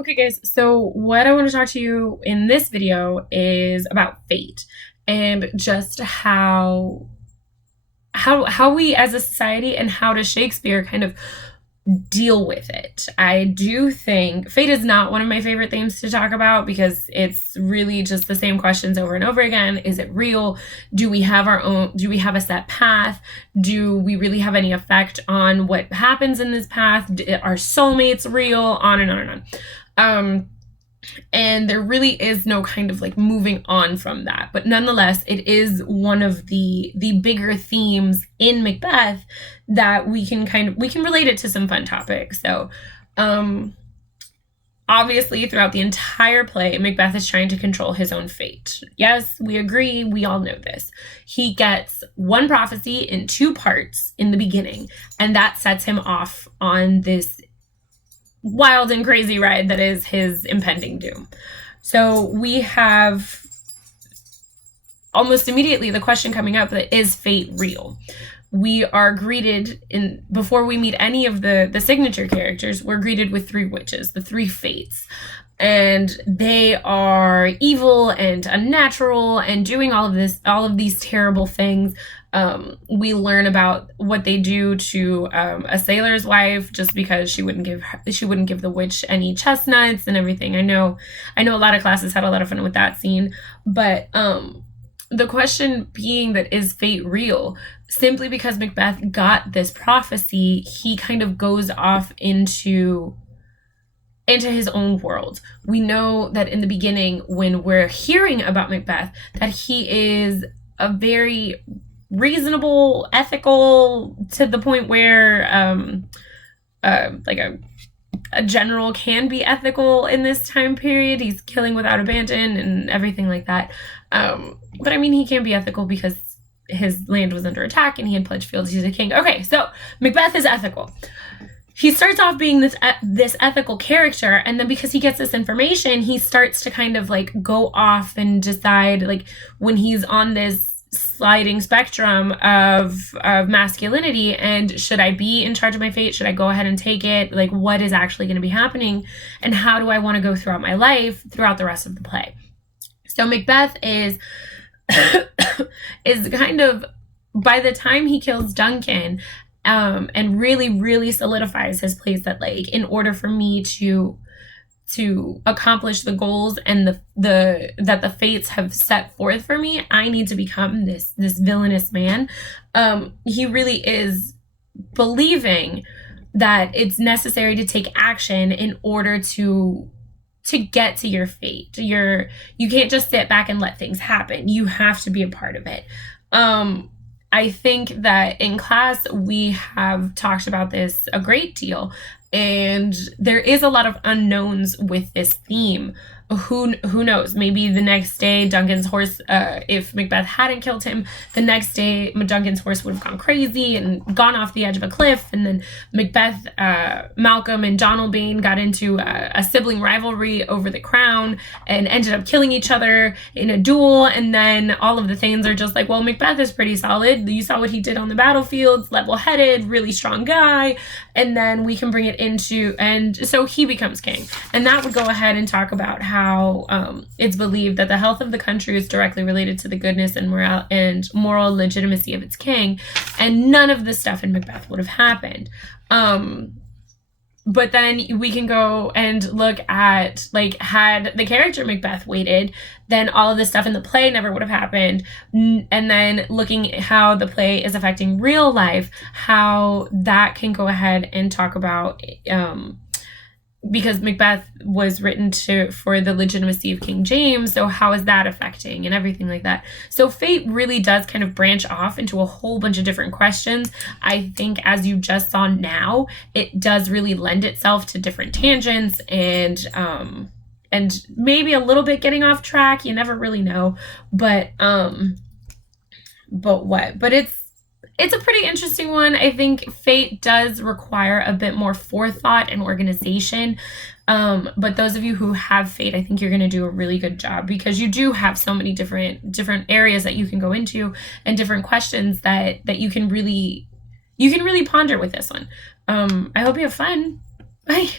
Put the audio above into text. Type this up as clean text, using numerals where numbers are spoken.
Okay, guys, so what I want to talk to you in this video is about fate and just how we as a society and how does Shakespeare kind of deal with it. I do think fate is not one of my favorite themes to talk about because it's really just the same questions over and over again. Is it real? Do we have a set path? Do we really have any effect on what happens in this path? Are soulmates real? On and on and on. And there really is no kind of like moving on from that, but nonetheless it is one of the bigger themes in Macbeth that we can relate it to some fun topics. So obviously throughout the entire play, Macbeth is trying to control his own fate. Yes, we agree, we all know this. He gets one prophecy in two parts in the beginning, and that sets him off on this wild and crazy ride that is his impending doom. So we have almost immediately the question coming up that is fate real? We are greeted before we meet any of the signature characters, we're greeted with three witches, the three fates. And they are evil and unnatural and doing all of these terrible things. We learn about what they do to a sailor's wife just because she wouldn't give the witch any chestnuts and everything. I know a lot of classes had a lot of fun with that scene, but the question being that is fate real? Simply because Macbeth got this prophecy, he kind of goes off into his own world. We know that in the beginning, when we're hearing about Macbeth, that he is a very reasonable, ethical, to the point where like a general can be ethical in this time period. He's killing without abandon and everything like that. But I mean, he can be ethical because his land was under attack and he had pledged fealty to the king. Okay, so Macbeth is ethical. He starts off being this ethical character, and then because he gets this information, he starts to kind of like go off and decide, like, when he's on this sliding spectrum of masculinity, and should I be in charge of my fate? Should I go ahead and take it? Like, what is actually going to be happening, and how do I want to go throughout my life throughout the rest of the play? So Macbeth is is kind of, by the time he kills Duncan, and really solidifies his place, that like, in order for me to accomplish the goals and that the fates have set forth for me, I need to become this villainous man. He really is believing that it's necessary to take action in order to get to your fate. You can't just sit back and let things happen. You have to be a part of it. I think that in class we have talked about this a great deal, and there is a lot of unknowns with this theme. Who knows? Maybe the next day Duncan's horse, if Macbeth hadn't killed him, the next day Duncan's horse would have gone crazy and gone off the edge of a cliff, and then Macbeth, Malcolm and Donalbain got into a sibling rivalry over the crown and ended up killing each other in a duel, and then all of the Thanes are just like, well, Macbeth is pretty solid. You saw what he did on the battlefields, level-headed, really strong guy, and then we can bring it into, and so he becomes king. And that would go ahead and talk about how it's believed that the health of the country is directly related to the goodness and moral legitimacy of its king, and none of this stuff in Macbeth would have happened. But then we can go and look at, like, had the character Macbeth waited, then all of this stuff in the play never would have happened. And then looking at how the play is affecting real life, how that can go ahead and talk about, because Macbeth was written for the legitimacy of King James, so how is that affecting and everything like that. So fate really does kind of branch off into a whole bunch of different questions. I think, as you just saw now, it does really lend itself to different tangents and maybe a little bit getting off track. You never really know, but it's a pretty interesting one. I think fate does require a bit more forethought and organization. But those of you who have fate, I think you're going to do a really good job, because you do have so many different areas that you can go into and different questions that you can really ponder with this one. I hope you have fun. Bye.